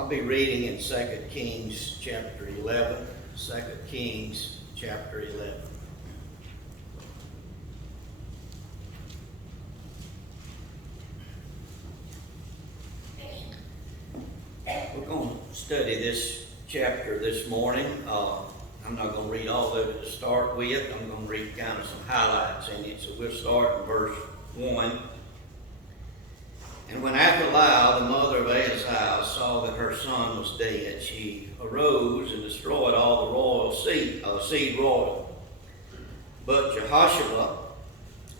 I'll be reading in 2 Kings chapter 11. 2 Kings chapter 11. We're going to study this chapter this morning. I'm not going to read all of it to start with. I'm going to read kind of some highlights in it. So we'll start in verse 1. And when Athaliah, the mother of Ahaziah, saw that her son was dead, she arose and destroyed all the royal seed royal. But Jehoshaphat,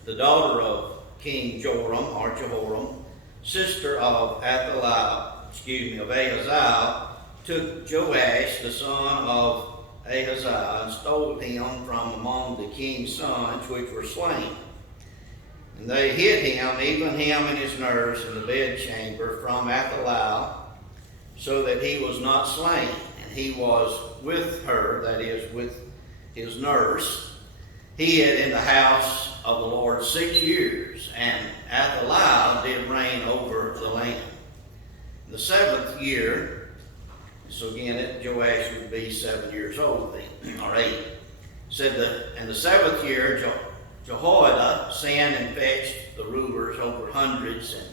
the daughter of King Jehoram, sister of Ahaziah, took Joash, the son of Ahaziah, and stole him from among the king's sons which were slain. And they hid him, even him and his nurse, in the bedchamber from Athaliah, so that he was not slain. And he was with her, that is, with his nurse, hid in the house of the Lord 6 years. And Athaliah did reign over the land. The 7th year, so again, Joash would be 7 years old then, or 8. And the 7th year, Jehoiada sent and fetched the rulers over hundreds and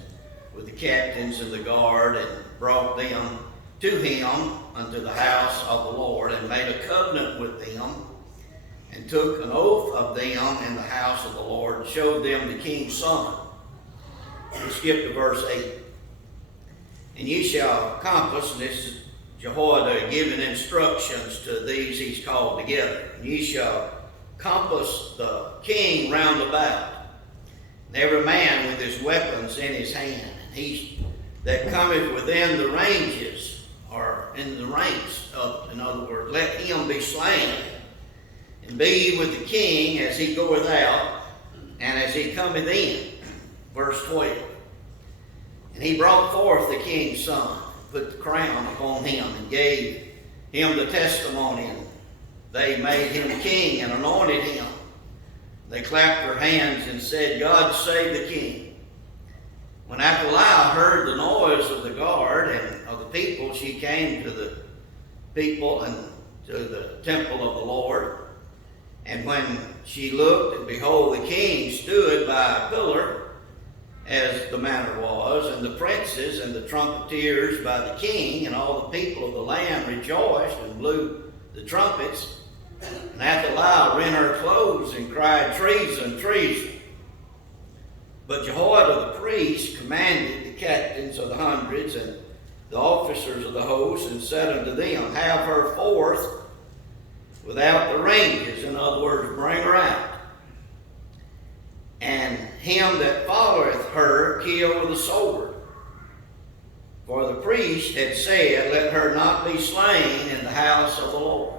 with the captains and the guard, and brought them to him unto the house of the Lord, and made a covenant with them, and took an oath of them in the house of the Lord, and showed them the king's son. We skip to verse 8. And ye shall compass, and this is Jehoiada giving instructions to these he's called together. And ye shall compass the king round about, and every man with his weapons in his hand. And he that cometh within the ranges, or in the ranks of, in other words, let him be slain. And be ye with the king as he goeth out, and as he cometh in. Verse 12. And he brought forth the king's son, put the crown upon him, and gave him the testimony. And they made him king and anointed him. They clapped their hands and said, God save the king. When Athaliah heard the noise of the guard and of the people, she came to the people and to the temple of the Lord. And when she looked, and behold, the king stood by a pillar, as the manner was, and the princes and the trumpeters by the king, and all the people of the land rejoiced and blew the trumpets. And Athaliah rent her clothes and cried, Treason, treason. But Jehoiada the priest commanded the captains of the hundreds and the officers of the host, and said unto them, Have her forth without the ranges, in other words, bring her out. And him that followeth her kill with a sword. For the priest had said, Let her not be slain in the house of the Lord.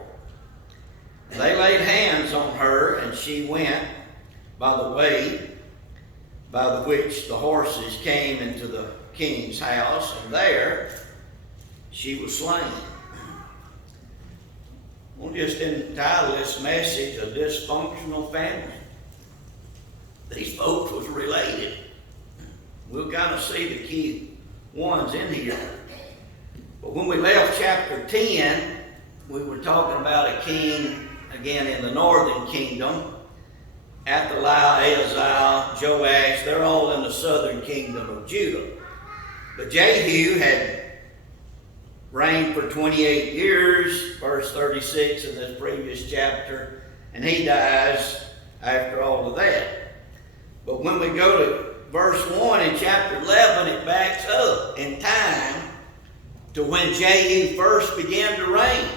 And they laid hands on her, and she went by the way by the which the horses came into the king's house, and there she was slain. We'll just entitle this message, A Dysfunctional Family. These folks was related. We'll kind of see the key ones in here. But when we left chapter 10, we were talking about a king, again, in the northern kingdom. Athaliah, Ahaziah, Joash, they're all in the southern kingdom of Judah. But Jehu had reigned for 28 years, verse 36 in this previous chapter, and he dies after all of that. But when we go to verse 1 in chapter 11, it backs up in time to when Jehu first began to reign.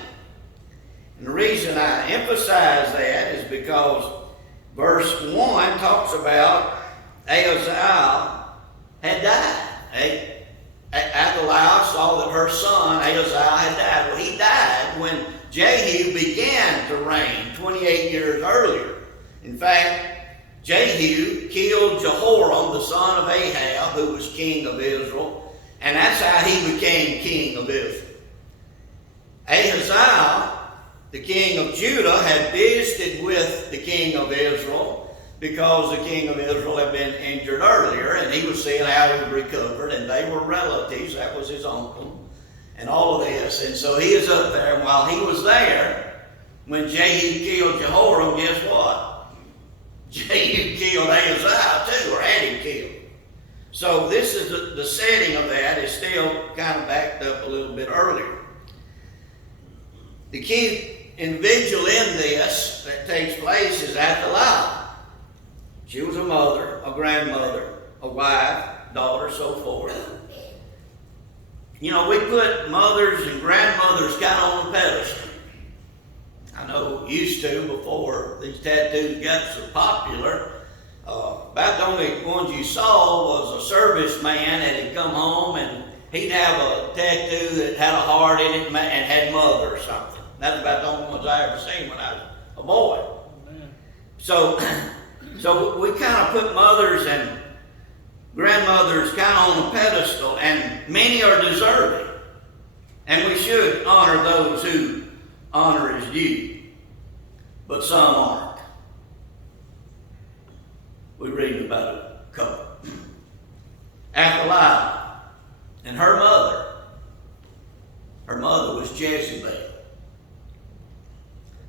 And the reason I emphasize that is because verse 1 talks about Ahaziah had died. Athaliah saw that her son Ahaziah had died. Well, he died when Jehu began to reign 28 years earlier. In fact, Jehu killed Jehoram, the son of Ahab, who was king of Israel, and that's how he became king of Israel. Ahaziah, the king of Judah, had visited with the king of Israel because the king of Israel had been injured earlier, and he was seeing how he recovered, and they were relatives. That was his uncle. and all of this. And so he is up there. And while he was there, when Jehu killed Jehoram, guess what? Jehu killed Ahaziah too, or had him killed. So this is the setting of that is still kind of backed up a little bit earlier. The key individual in this that takes place is Athaliah. She was a mother, a grandmother, a wife, daughter, so forth. You know, we put mothers and grandmothers kind of on a pedestal. I know used to before these tattoos got so popular. About the only ones you saw was a serviceman that had come home and he'd have a tattoo that had a heart in it and had mother or something. That's about the only ones I ever seen when I was a boy. So we kind of put mothers and grandmothers kind of on a pedestal, and many are deserving. And we should honor those who honor is due. But some aren't. We read about a couple. Athaliah and her mother. Her mother was Jezebel.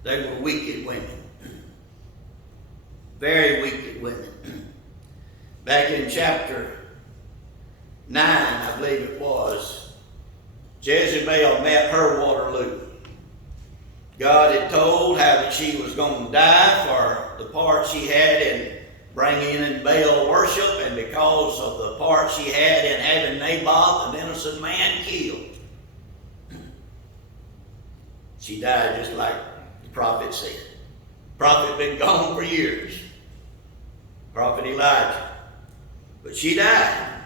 They were wicked women. Very wicked women. Back in chapter 9, I believe it was, Jezebel met her Waterloo. God had told how that she was going to die for the part she had in bringing in Baal worship, and because of the part she had in having Naboth, an innocent man, killed. She died just like the prophet said. The prophet had been gone for years. Prophet Elijah. But she died.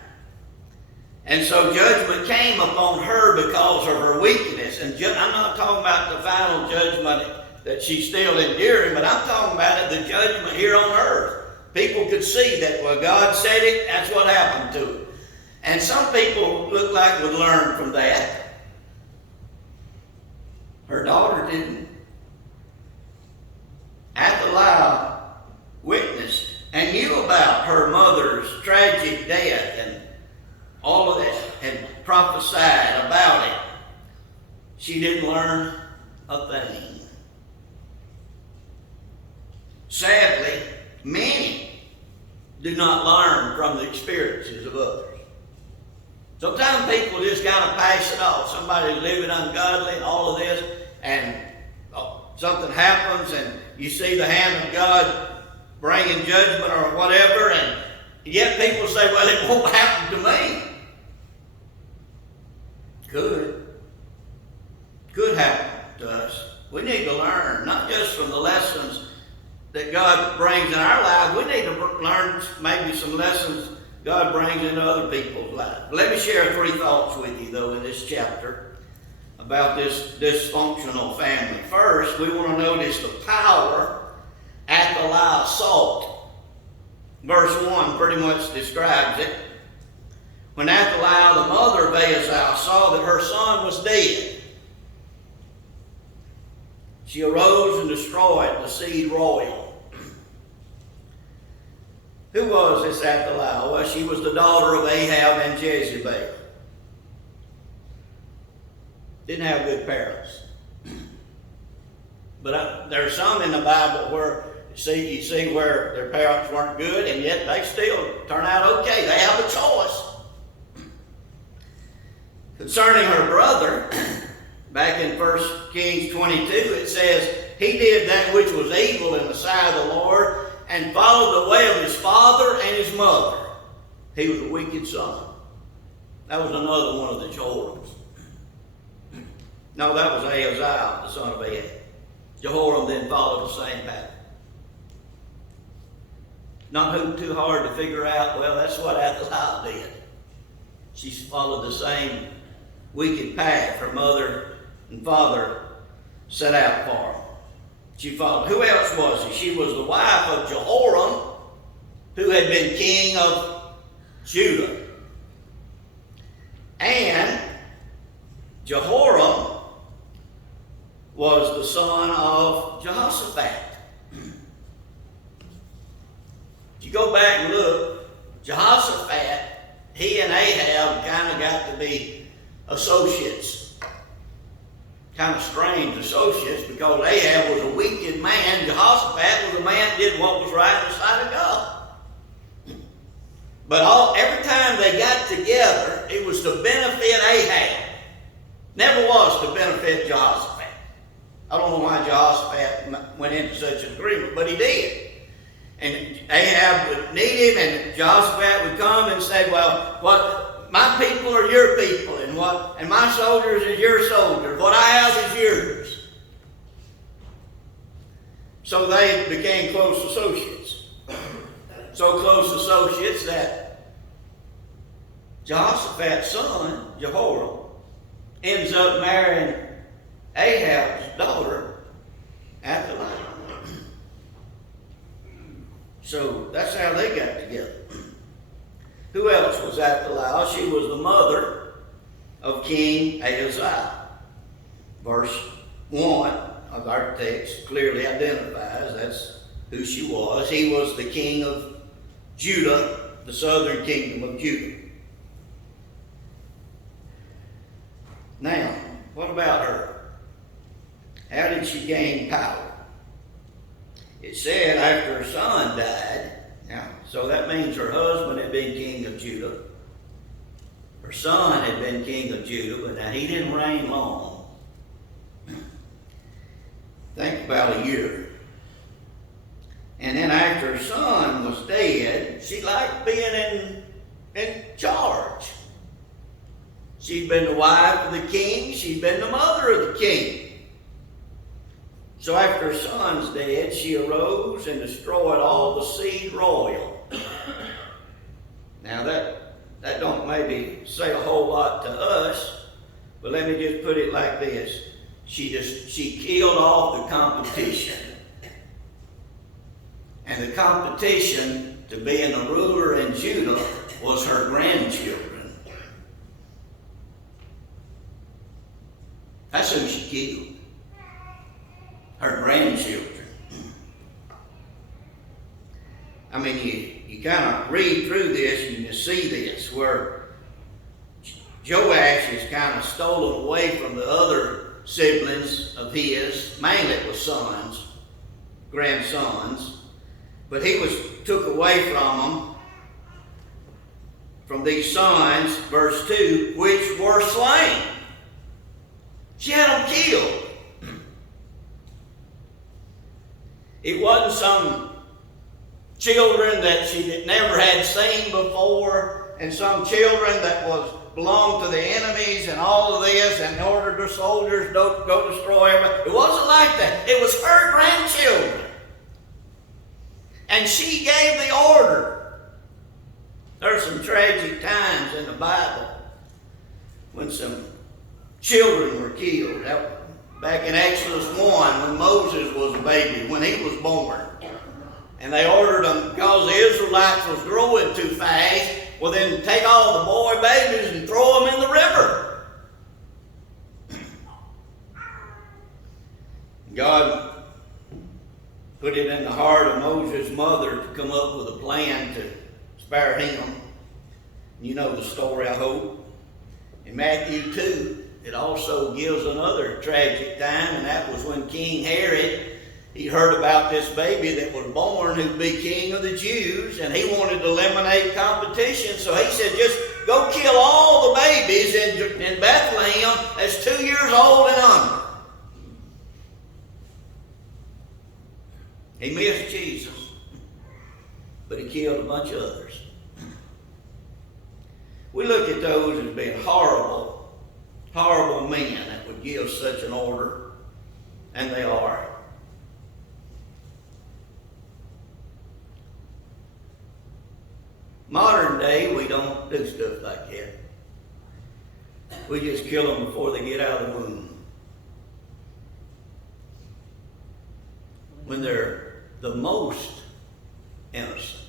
And so judgment came upon her because of her weakness. And I'm not talking about the final judgment that she's still enduring, but I'm talking about the judgment here on earth. People could see that, well, God said it, that's what happened to it. And some people look like would learn from that. Her daughter didn't. Athaliah witnessed and knew about her mother's tragic death and all of that, and prophesied about it. She didn't learn a thing. Sadly, many do not learn from the experiences of others. Sometimes people just kind of pass it off. Somebody's living ungodly and all of this, and something happens and you see the hand of God bringing judgment or whatever, and yet people say, well, it won't happen to me. Could happen to us. We need to learn, not just from the lessons that God brings in our lives. We need to learn maybe some lessons God brings into other people's lives. Let me share 3 thoughts with you, though, in this chapter about this dysfunctional family. First, we want to notice the power Athaliah sought. Verse 1 pretty much describes it. When Athaliah, the mother of Ahaziah, saw that her son was dead, she arose and destroyed the seed royal. Who was this Athaliah? Well, she was the daughter of Ahab and Jezebel. Didn't have good parents. But there's some in the Bible where you see where their parents weren't good, and yet they still turn out okay. They have a choice. Concerning her brother, back in 1 Kings 22, it says, he did that which was evil in the sight of the Lord and followed the way of his father and his mother. He was a wicked son. That was another one of the Jehorams. No, that was Ahaziah, the son of Ahab. Jehoram then followed the same path. Not too hard to figure out, well, that's what Athaliah did. She followed the same wicked path her mother and father set out for her. She followed. Who else was she? She was the wife of Jehoram, who had been king of Judah. And Jehoram was the son of Jehoshaphat. If you go back and look, Jehoshaphat, he and Ahab kind of got to be associates. kind of strange associates, because Ahab was a wicked man. Jehoshaphat was a man that did what was right in the sight of God. But every time they got together, it was to benefit Ahab. Never was to benefit Jehoshaphat. I don't know why Jehoshaphat went into such an agreement, but he did. And Ahab would need him, and Jehoshaphat would come and say, well, what my people are your people, and my soldiers is your soldiers. What I have is yours. So they became close associates. So close associates that Jehoshaphat's son, Jehoram, ends up marrying Ahab's daughter, Athaliah. So that's how they got together. Who else was Athaliah? She was the mother of King Ahaziah. Verse 1 of our text clearly identifies that's who she was. He was the king of Judah, the southern kingdom of Judah. Now, what about her? How did she gain power? It said after her son died, now, so that means her husband had been king of Judah. Her son had been king of Judah, but now he didn't reign long. Think about a year. And then after her son was dead, she liked being in charge. She'd been the wife of the king. She'd been the mother of the king. So after her son's dead, she arose and destroyed all the seed royal. Now that don't maybe say a whole lot to us, but let me just put it like this. She killed off the competition. And the competition to being a ruler in Judah was her grandchildren. That's who she killed. Her grandchildren. I mean, you kind of read through this and you see this, where Joash is kind of stolen away from the other siblings of his, mainly it was sons, grandsons. But he was took away from them, from these sons, verse 2, which were slain. She had them killed. It wasn't some children that she never had seen before, and some children that belonged to the enemies and all of this, and ordered the soldiers to go destroy everybody. It wasn't like that. It was her grandchildren. And she gave the order. There are some tragic times in the Bible when some children were killed. Back in Exodus 1, when Moses was a baby, when he was born. And they ordered them, because the Israelites was growing too fast, well then take all the boy babies and throw them in the river. God put it in the heart of Moses' mother to come up with a plan to spare him. You know the story, I hope. In Matthew 2, it also gives another tragic time, and that was when King Herod, he heard about this baby that was born who'd be king of the Jews, and he wanted to eliminate competition, so he said, just go kill all the babies in Bethlehem that's 2 years old and under. He missed Jesus, but he killed a bunch of others. We look at those as being horrible, horrible men that would give such an order, and they are. Modern day, we don't do stuff like that. We just kill them before they get out of the womb. When they're the most innocent.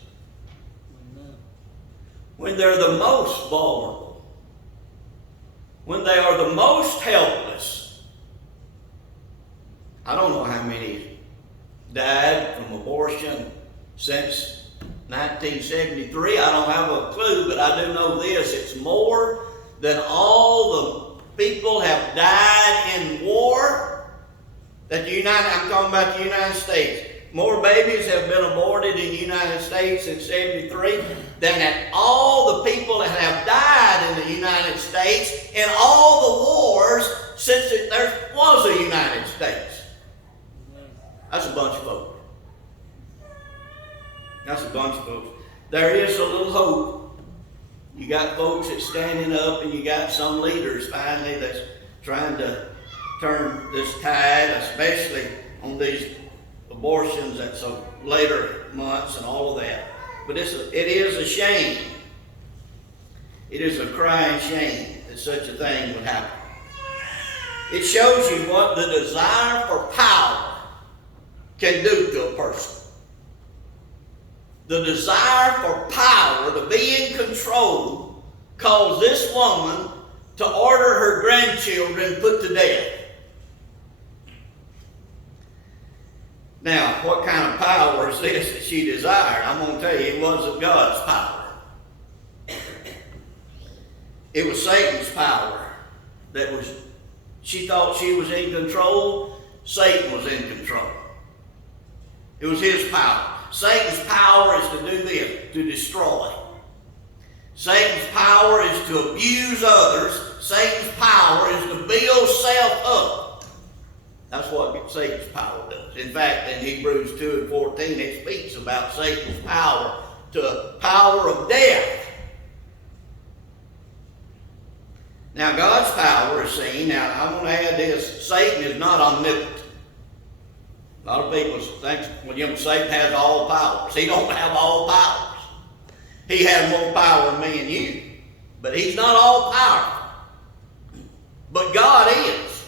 When they're the most vulnerable. When they are the most helpless. I don't know how many died from abortion since 1973. I don't have a clue, but I do know this. It's more than all people have died in war that I'm talking about the United States. More babies have been aborted in the United States in 73 than at all the people that have died in the United States in all the wars since there was a United States. That's a bunch of folks. That's a bunch of folks. There is a little hope. You got folks that's standing up, and you got some leaders finally that's trying to turn this tide, especially on these abortions at some later months and all of that. But it is a shame. It is a crying shame that such a thing would happen. It shows you what the desire for power can do to a person. The desire for power to be in control caused this woman to order her grandchildren put to death. Now, what kind of power is this that she desired? I'm going to tell you, it wasn't God's power. It was Satan's power she thought she was in control. Satan was in control. It was his power. Satan's power is to do this, to destroy. Satan's power is to abuse others. Satan's power is to build self up. That's what Satan's power does. In fact, in Hebrews 2 and 14, it speaks about Satan's power to power of death. Now, God's power is seen. Now, I'm going to add this. Satan is not omnipotent. A lot of people think, well, Satan has all powers. He don't have all powers. He has more power than me and you. But he's not all powerful. But God is.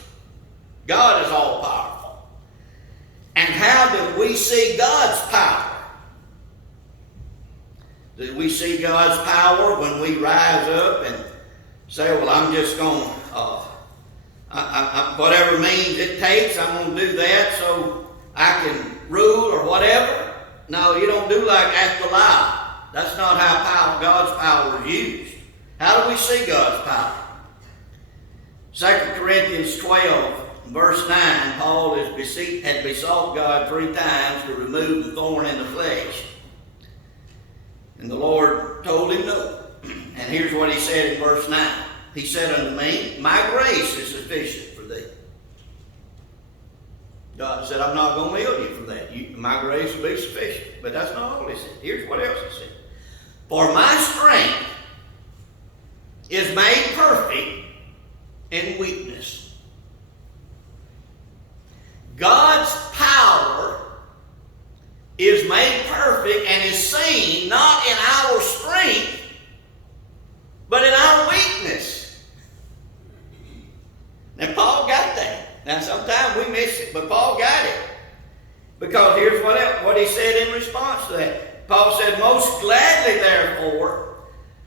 God is all powerful. And how do we see God's power? Do we see God's power when we rise up and say, well, I'm just going to, whatever means it takes, I'm going to do that so I can rule or whatever? No, you don't do like Athaliah. That's not how God's power is used. How do we see God's power? 2 Corinthians 12, verse 9, Paul had besought God 3 times to remove the thorn in the flesh. And the Lord told him no. And here's what he said in verse 9. He said unto me, my grace is sufficient for thee. God said, I'm not going to heal you from that. My grace will be sufficient. But that's not all he said. Here's what else he said. For my strength is made perfect in weakness. God's power is made perfect and is seen not in our strength, but in our weakness. Now, Paul got that. Now, sometimes we miss it, but Paul got it. Because here's what he said in response to that. Paul said, most gladly, therefore,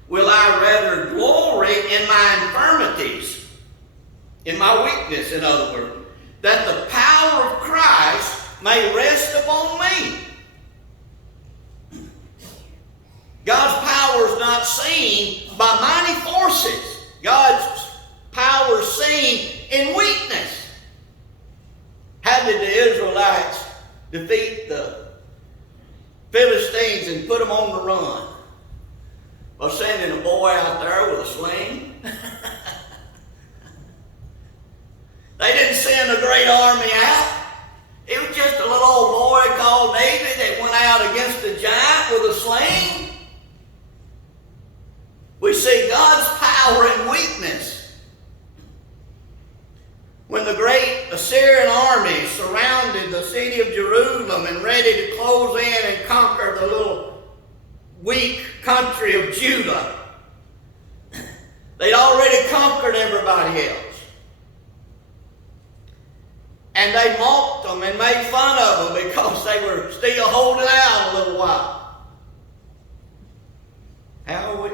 will I rather glory in my infirmities, in my weakness, in other words, that the power of Christ may rest upon me. God's power is not seen by mighty forces. God's power is seen in weakness. How did the Israelites defeat the Philistines and put them on the run? By sending a boy out there with a sling. They didn't send a great army out. It was just a little old boy called David that went out against a giant with a sling. We see God's power in weakness. When the great Assyrian army surrounded the city of Jerusalem and ready to close in and conquer the little weak country of Judah, they'd already conquered everybody else. And they mocked them and made fun of them because they were still holding out a little while. How are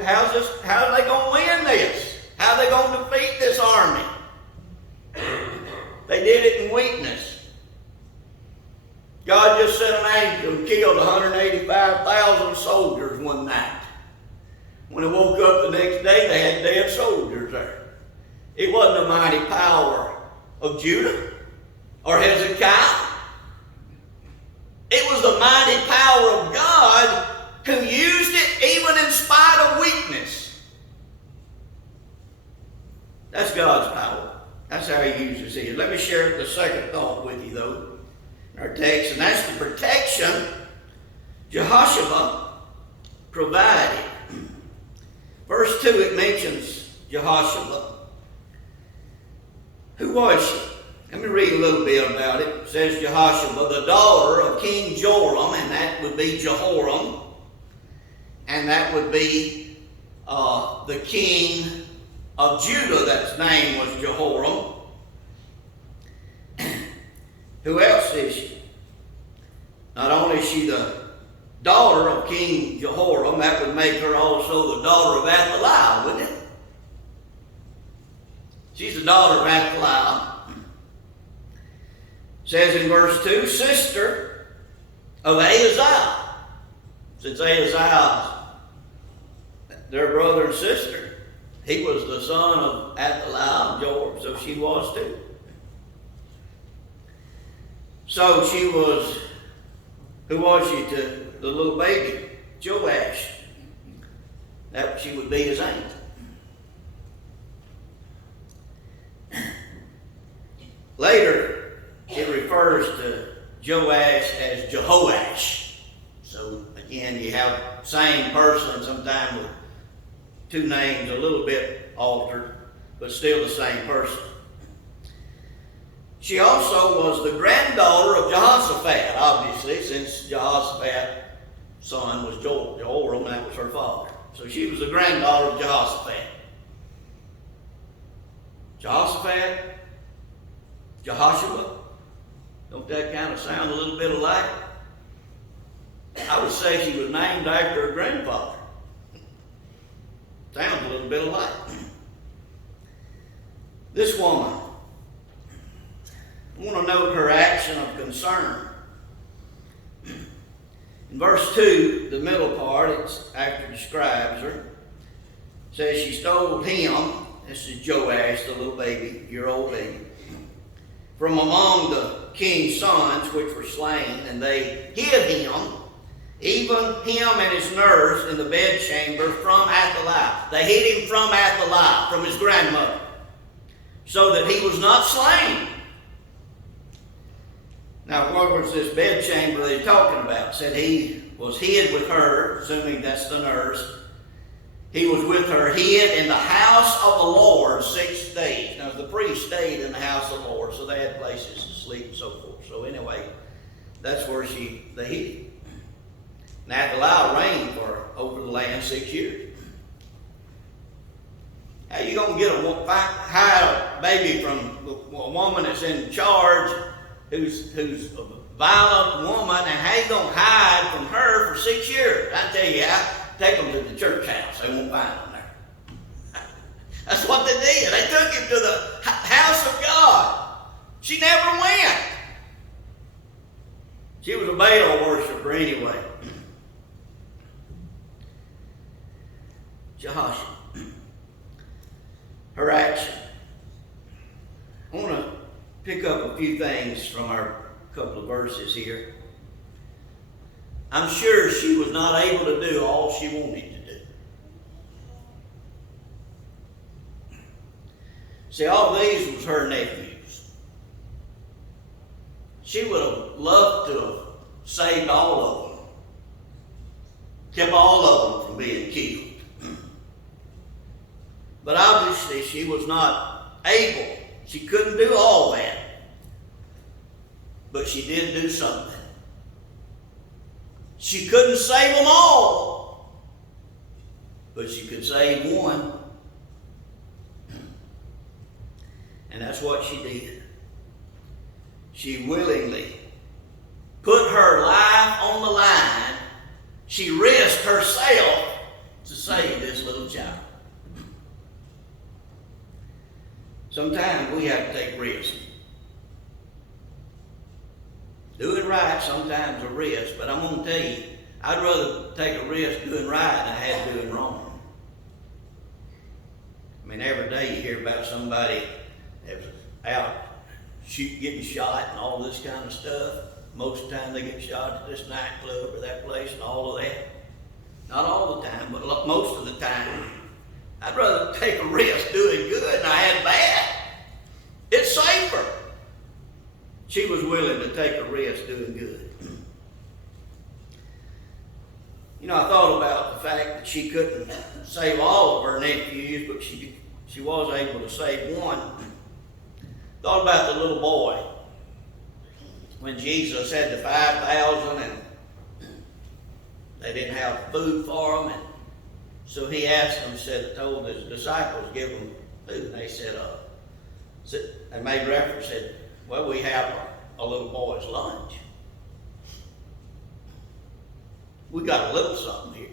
they going to win this? How are they going to defeat this army? They did it in weakness. God just sent an angel and killed 185,000 soldiers one night. When they woke up the next day, they had dead soldiers there. It wasn't the mighty power of Judah or Hezekiah. It was the mighty power of God who used it even in spite of weakness. That's God's power. That's how He uses it. Let me share the second thought with you, though, in our text, and that's the protection Jehoshaphat provided. Verse 2, it mentions Jehoshaphat. Who was she? Let me read a little bit about it. It says Jehoshaphat, the daughter of King Joram, and that would be Jehoram, and that would be the king of Judah, that's name was Jehoram. Who else is she? Not only is she the daughter of King Jehoram, that would make her also the daughter of Athaliah, wouldn't it? She's the daughter of Athaliah. It says in verse 2, sister of Ahaziah. Since Ahaziah, their brother and sister, he was the son of Athaliah and Joram, so she was too. So she was, who was she to the little baby? Joash. That she would be his aunt. Later, it refers to Joash as Jehoash. So again, you have same person, sometimes with two names a little bit altered, but still the same person. She also was the granddaughter of Jehoshaphat, obviously, since Jehoshaphat's son was Joram, and that was her father. So she was the granddaughter of Jehoshaphat. Jehoshaphat, Jehoshaphat, don't that kind of sound a little bit alike? I would say she was named after her grandfather. Sounds a little bit alike. This woman, I want to note her action of concern. In verse 2, the middle part, it's after it describes her, says she stole him, this is Joash, the little baby, year-old baby, from among the king's sons which were slain, and they hid him, even him and his nurse, in the bedchamber from Athaliah. They hid him from Athaliah, from his grandmother, so that he was not slain. Now, what was this bedchamber they're talking about? It said he was hid with her, assuming that's the nurse. He was with her hid in the house of the Lord 6 days. Now, the priest stayed in the house of the Lord, so they had places to sleep and so forth. So anyway, that's where they hid him. And Athaliah reigned over the land 6 years. How you going to hide a baby from a woman that's in charge, who's a violent woman, and how you going to hide from her for 6 years? I tell you, take them to the church house. They won't find them there. That's what they did. They took him to the house of God. She never went. She was a Baal worshiper anyway. Jehoshaphat. Her action. I want to pick up a few things from our couple of verses here. I'm sure she was not able to do all she wanted to do. See, all these was her nephews. She would have loved to have saved all of them. Kept all of them from being killed. But obviously she was not able. She couldn't do all that. But she did do something. She couldn't save them all. But she could save one. And that's what she did. She willingly put her life on the line. She risked herself to save this little child. Sometimes we have to take risks. Doing right sometimes a risk, but I'm going to tell you, I'd rather take a risk doing right than I had doing wrong. mean, every day you hear about somebody that's out getting shot and all this kind of stuff. Most of the time they get shot at this nightclub or that place and all of that. Not all the time, but most of the time. I'd rather take a risk doing good than I had bad. It's safer. She was willing to take a risk doing good. You know, I thought about the fact that she couldn't save all of her nephews, but she was able to save one. Thought about the little boy when Jesus had the 5,000 and they didn't have food for them, and so he asked them, told his disciples, give them food, and they said, they made reference, said, well, we have a little boy's lunch. We got a little something here.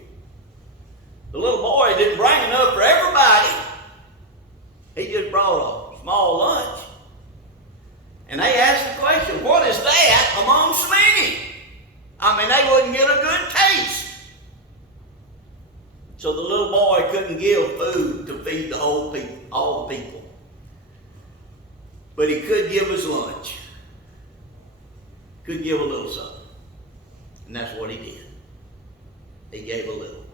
The little boy didn't bring enough for everybody. He just brought a small lunch. And they asked the question, what is that among so many? I mean, they wouldn't get a good taste. So the little boy couldn't give food to feed all the people. But he could give his lunch. Could give a little something. And that's what he did. He gave a little.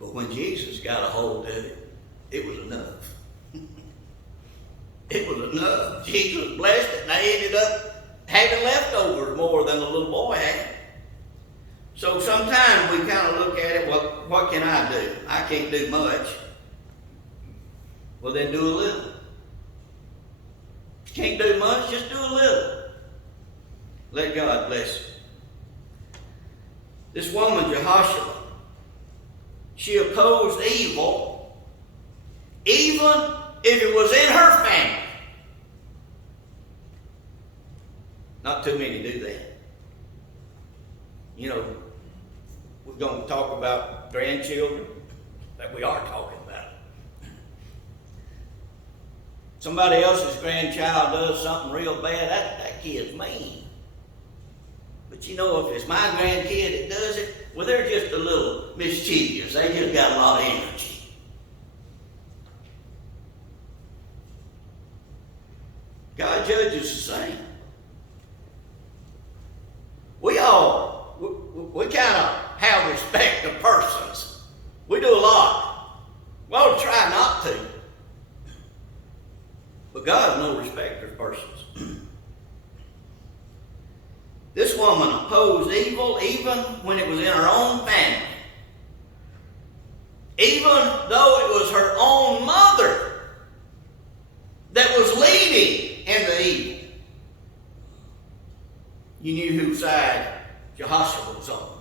But when Jesus got a hold of it, it was enough. It was enough. Jesus blessed it, and they ended up having leftovers more than the little boy had. So sometimes we kind of look at it, well, what can I do? I can't do much. Well, then do a little. If you can't do much, just do a little. Let God bless you. This woman, Jehoshua, she opposed evil, even if it was in her family. Not too many do that. You know, we're going to talk about grandchildren, that we are talking about. Somebody else's grandchild does something real bad, that kid's mean. But you know, if it's my grandkid that does it, well, they're just a little mischievous. They just got a lot of energy. God judges the same. We kind of have respect of persons. We do a lot. Well, try not to. But God's no respecter of persons. This woman opposed evil even when it was in her own family. Even though it was her own mother that was leading in the evil. You knew whose side Jehoshua was on.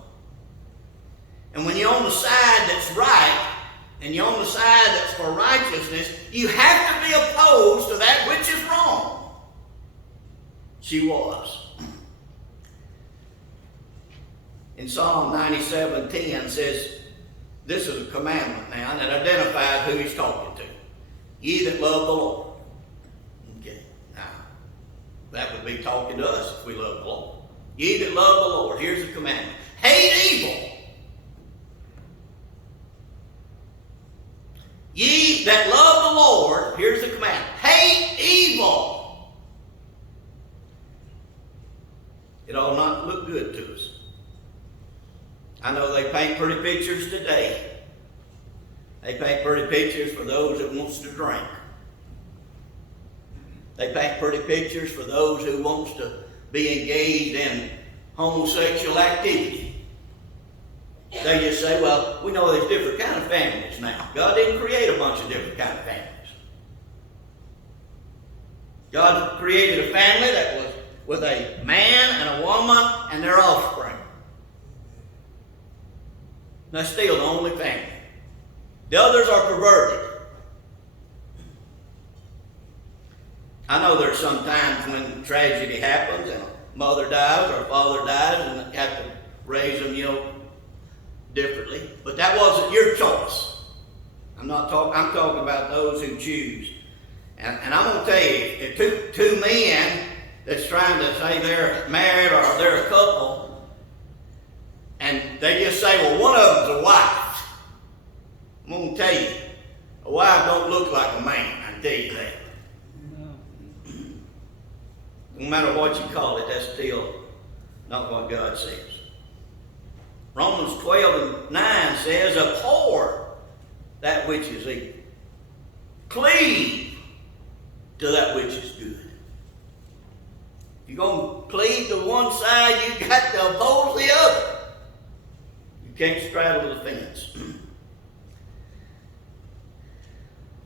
And when you're on the side that's right, and you're on the side that's for righteousness, you have to be opposed to that which is wrong. She was. In Psalm 97:10 says, this is a commandment now, and it identifies who he's talking to. Ye that love the Lord. Okay, now, that would be talking to us if we love the Lord. Ye that love the Lord, here's the commandment. Hate evil. Ye that love the Lord, here's the commandment. Hate evil. It ought not look good to us. I know they paint pretty pictures today. They paint pretty pictures for those that wants to drink. They paint pretty pictures for those who wants to be engaged in homosexual activity. They just say, well, we know there's different kind of families now. God didn't create a bunch of different kind of families. God created a family that was with a man and a woman and their offspring. That's still the only family. The others are perverted. I know there's some times when tragedy happens and a mother dies or a father dies and you have to raise them, differently. But that wasn't your choice. I'm talking about those who choose. And I'm going to tell you, if two men that's trying to say they're married or they're a couple, and they just say, well, one of them's a wife. I'm going to tell you, A wife don't look like a man, I can tell you that. No matter what you call it, that's still not what God says. Romans 12:9 says, abhor that which is evil. Cleave to that which is good. If you're going to cleave to one side, you got to oppose the other. You can't straddle the fence.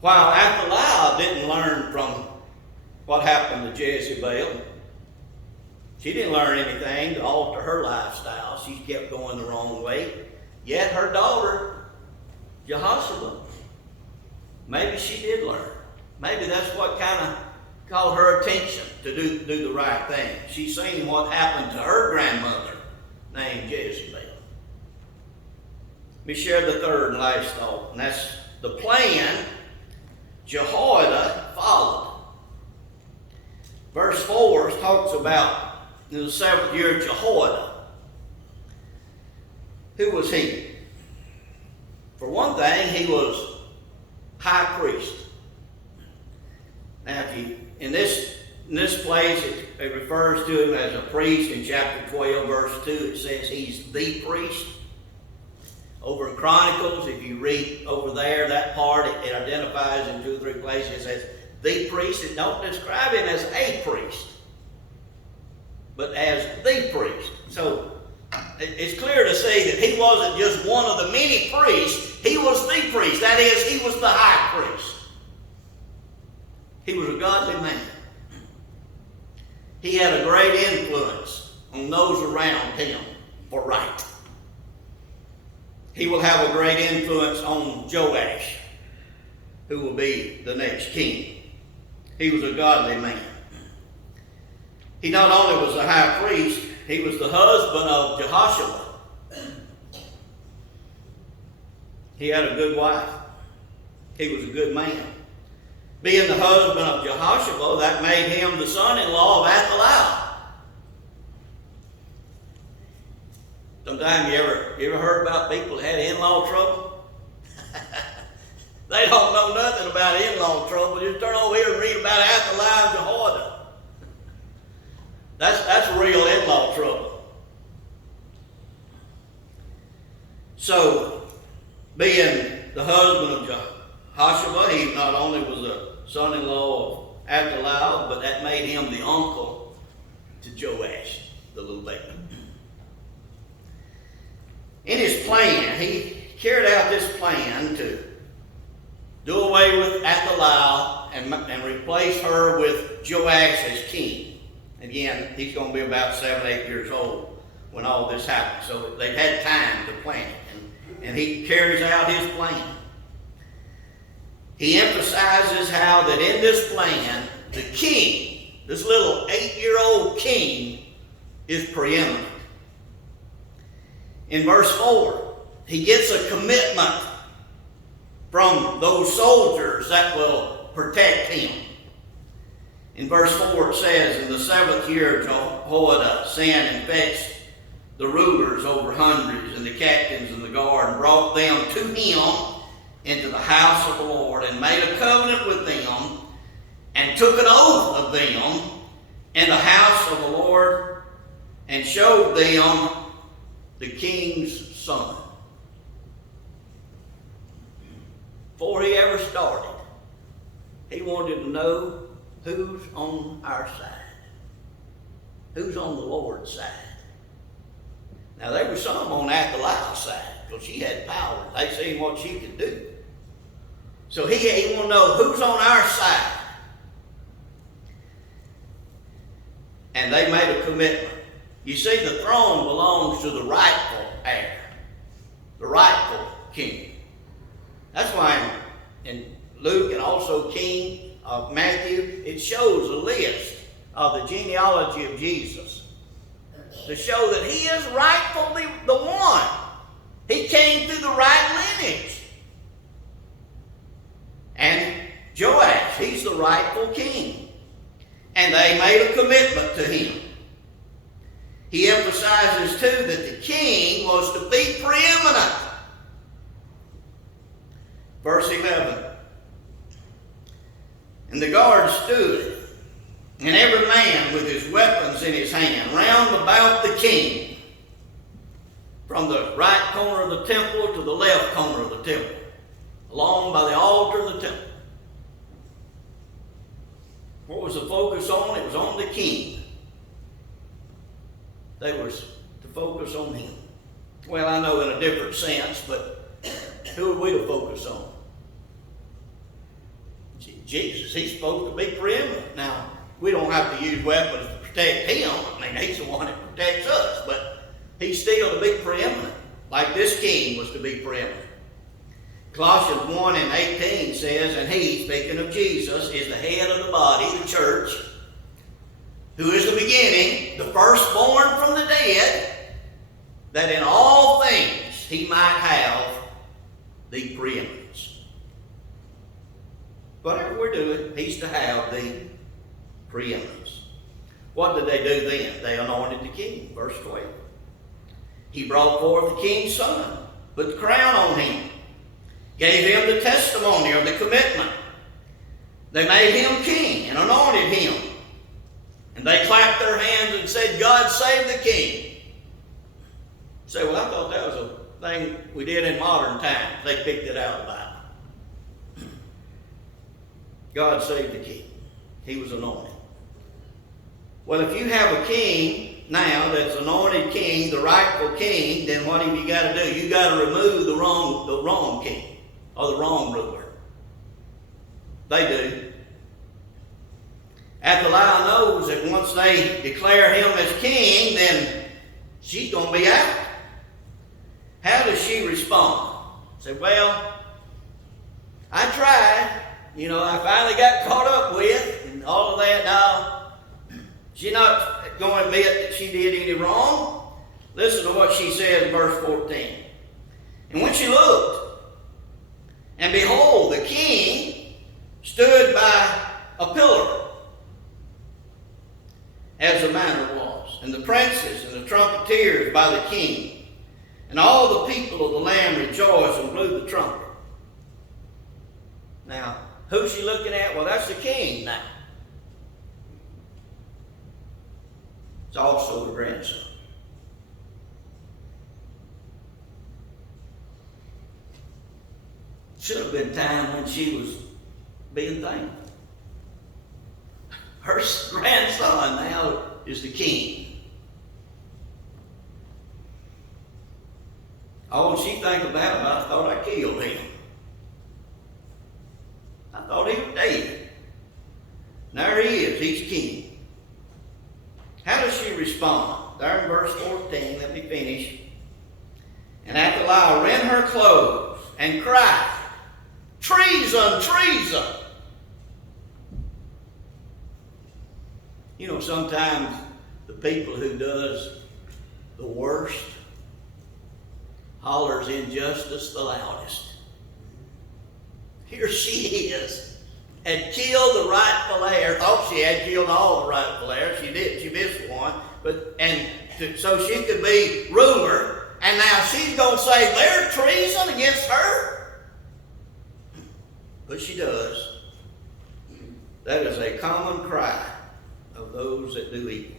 While Athaliah didn't learn from what happened to Jezebel, she didn't learn anything to alter her lifestyle. She kept going the wrong way. Yet her daughter, Jehoshaphat, maybe she did learn. Maybe that's what kind of called her attention to do the right thing. She seen what happened to her grandmother named Jezebel. Let me share the third and last thought, and that's the plan Jehoiada followed. Verse 4 talks about in the 7th year of Jehoiada. Who was he? For one thing, he was high priest. Now, if you, in this place, it refers to him as a priest. In chapter 12, verse 2, it says he's the priest. Over in Chronicles, if you read over there, that part, it identifies in 2 or 3 places. It says the priest. It don't describe him as a priest, but as the priest. So it's clear to see that he wasn't just one of the many priests. He was the priest. That is, he was the high priest. He was a godly man. He had a great influence on those around him for right. He will have a great influence on Joash, who will be the next king. He was a godly man. He not only was the high priest, he was the husband of Jehoshaphat. He had a good wife. He was a good man. Being the husband of Jehoshaphat, that made him the son-in-law of Athaliah. Sometimes you ever heard about people that had in-law trouble? They don't know nothing about in-law trouble. Just turn over here and read about Athaliah and Jehoiada. That's real in-law trouble. So, being the husband of Jehoshaphat, he not only was a son-in-law of Athaliah, but that made him the uncle to Joash, the little baby. In his plan, he carried out this plan to do away with Athaliah and replace her with Joash as king. Again, he's going to be about 7, 8 years old when all this happened. So they had time to plan it. And he carries out his plan. He emphasizes how that in this plan, the king, this little 8-year-old king, is preeminent. In verse 4, he gets a commitment from those soldiers that will protect him. In verse 4 it says, in the 7th year of Jehoiada sent and fetched the rulers over hundreds and the captains and the guard and brought them to him into the house of the Lord and made a covenant with them and took an oath of them in the house of the Lord and showed them the king's son. Before he ever started, he wanted to know who's on our side. Who's on the Lord's side. Now there were some on Athaliah's side because she had power. They seen what she could do. So he wanted to know who's on our side. And they made a commitment. You see, the throne belongs to the rightful heir, the rightful king. That's why in Luke and also King of Matthew, it shows a list of the genealogy of Jesus to show that he is rightfully the one. He came through the right lineage. And Joash, he's the rightful king. And they made a commitment to him. He emphasizes too that the king was to be preeminent. Verse 11, And the guards stood, and every man with his weapons in his hand, round about the king, from the right corner of the temple to the left corner of the temple, along by the altar of the temple. What was the focus on? It was on the king. They were to focus on him. Well, I know in a different sense, but who are we to focus on? Jesus. He's supposed to be preeminent. Now, we don't have to use weapons to protect him. I mean, he's the one that protects us, but he's still to be preeminent, like this king was to be preeminent. Colossians 1:18 says, and he, speaking of Jesus, is the head of the body, the church, who is the beginning, the firstborn from the dead, that in all things he might have the preeminence. Whatever we're doing, he's to have the preeminence. What did they do then? They anointed the king, verse 12. He brought forth the king's son, put the crown on him, gave him the testimony or the commitment. They made him king and anointed him. And they clapped their hands and said, God save the king. You say, well, I thought that was a thing we did in modern times. They picked it out of the Bible. God save the king. He was anointed. Well, if you have a king now that's anointed king, the rightful king, then what have you got to do? You got to remove the wrong king or the wrong ruler. They do. Athaliah knows that once they declare him as king, then she's going to be out. How does she respond? Say, well, I tried. You know, I finally got caught up with and all of that. Now, she's not going to admit that she did any wrong. Listen to what she says in verse 14. And when she looked, and behold, the king stood by a pillar, as the manner was, and the princes and the trumpeters by the king, and all the people of the land rejoiced and blew the trumpet. Now, who's she looking at? Well, that's the king now. It's also the grandson. Should have been time when she was being thankful. Her grandson now is the king. All she think about, I thought I killed him. I thought he was dead. There he is, he's king. How does she respond? There in verse 14, let me finish. And Athaliah rent her clothes and cried, treason, treason. You know, sometimes the people who does the worst hollers injustice the loudest. Here she is, had killed the rightful heir, thought she had killed all the rightful heirs. She didn't, she missed one, so she could be ruler, and now she's going to say there's treason against her? But she does. That is a common cry of those that do evil.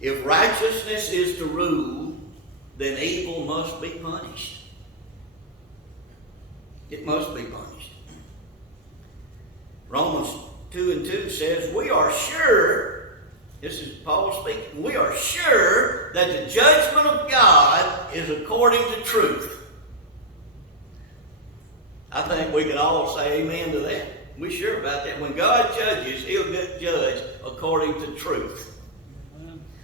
If righteousness is to rule, then evil must be punished. It must be punished. Romans 2:2 says, we are sure, this is Paul speaking, we are sure that the judgment of God is according to truth. I think we can all say amen to that. We're sure about that. When God judges, he'll judge according to truth.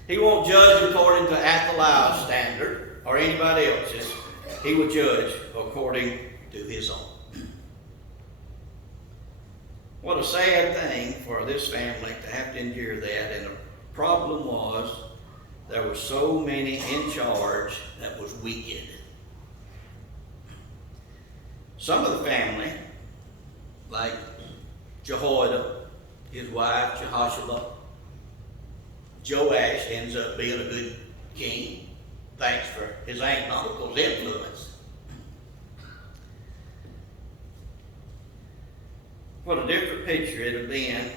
He won't judge according to Athaliah's standard or anybody else's. He will judge according to his own. What a sad thing for this family to have to endure that. And the problem was there were so many in charge that was wicked. Some of the family, like Jehoiada, his wife, Jehoshaphat, Joash ends up being a good king, thanks for his aunt and uncle's influence. what a different picture it would have been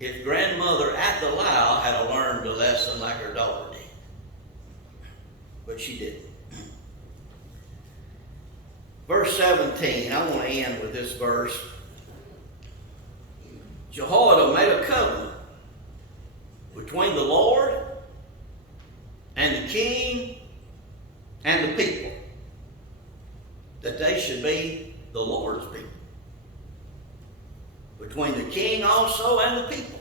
if grandmother at the Lao had learned a lesson like her daughter did. But she didn't. Verse 17, I want to end with this verse. Jehoiada made a covenant between the Lord and the king and the people that they should be the Lord's people. Between the king also and the people.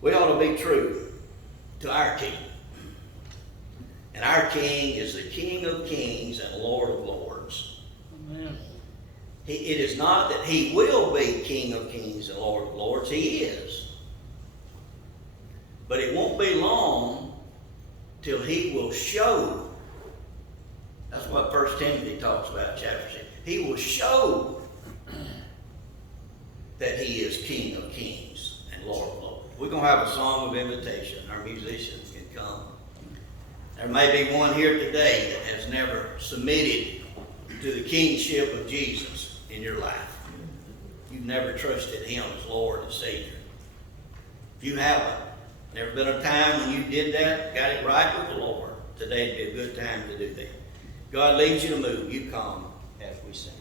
We ought to be true to our king. And our king is the King of kings and Lord of lords. Amen. It is not that he will be King of kings and Lord of lords. He is. But it won't be long till he will show. That's what 1 Timothy talks about, chapter 6. He will show that he is King of kings and Lord of lords. We're going to have a song of invitation. Our musicians can come. There may be one here today that has never submitted to the kingship of Jesus in your life. You've never trusted him as Lord and Savior. If you haven't, never been a time when you did that, got it right with the Lord, today would be a good time to do that. God leads you to move. You come as we sing.